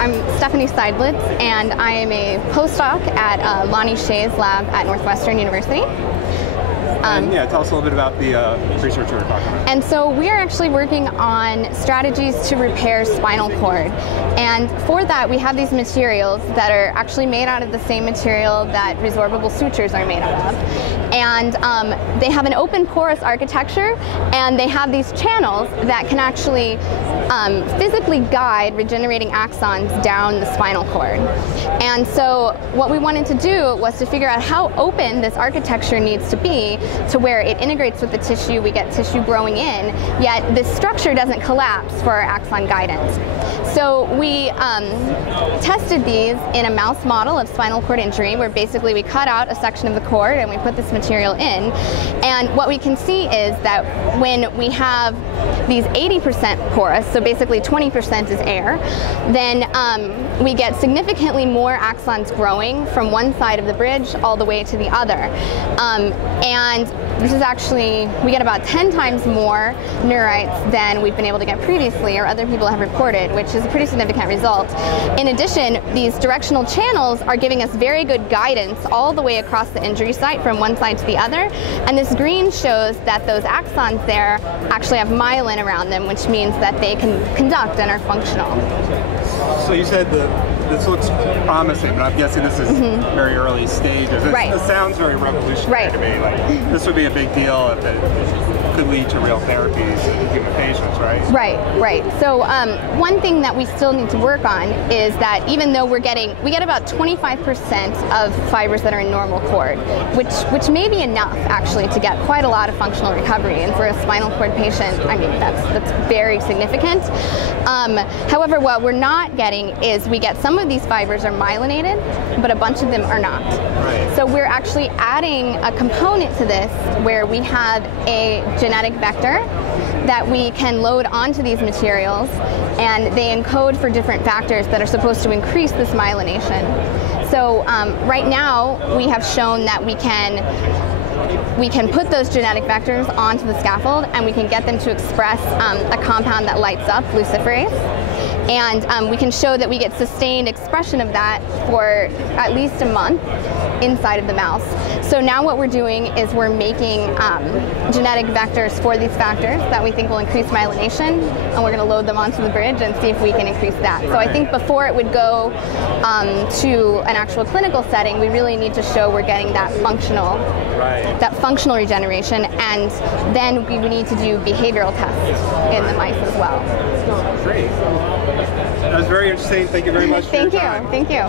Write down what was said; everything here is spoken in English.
I'm Stephanie Steidlits, and I am a postdoc at Lonnie Shea's lab at Northwestern University. Yeah, tell us a little bit about the research you were talking about. And so we are actually working on strategies to repair spinal cord. And for that, we have these materials that are actually made out of the same material that resorbable sutures are made out of. And they have an open porous architecture, and they have these channels that can actually physically guide regenerating axons down the spinal cord. And so what we wanted to do was to figure out how open this architecture needs to be to where it integrates with the tissue, we get tissue growing in, yet this structure doesn't collapse for our axon guidance. So we tested these in a mouse model of spinal cord injury, where basically we cut out a section of the cord and we put this material in. And what we can see is that when we have these 80% porous, so basically 20% is air, then we get significantly more axons growing from one side of the bridge all the way to the other. And this is actually, we get about 10 times more neurites than we've been able to get previously, or other people have reported, which is a pretty significant result. In addition, these directional channels are giving us very good guidance all the way across the injury site from one side to the other. And this green shows that those axons there actually have myelin around them, which means that they can conduct and are functional. So you said this looks promising, but I'm guessing this is very early stages. Right. This sounds very revolutionary to me. Like, this would be a big deal if it could lead to real therapies in human patients, right? Right. So one thing that we still need to work on is that even though we get about 25% of fibers that are in normal cord, which may be enough actually to get quite a lot of functional recovery. And for a spinal cord patient, I mean, that's very significant. However, what we're not getting is we get some of these fibers are myelinated, but a bunch of them are not. Right. So we're actually adding a component to this where we have a genetic vector that we can load onto these materials, and they encode for different factors that are supposed to increase this myelination. So right now we have shown that we can put those genetic vectors onto the scaffold, and we can get them to express a compound that lights up, luciferase. And we can show that we get sustained expression of that for at least a month inside of the mouse. So now what we're doing is we're making genetic vectors for these factors that we think will increase myelination, and we're going to load them onto the bridge and see if we can increase that. So I think before it would go to an actual clinical setting, we really need to show we're getting that functional regeneration, and then we would need to do behavioral tests in the mice as well. Great. That was very interesting. Thank you very much for your time. Thank you.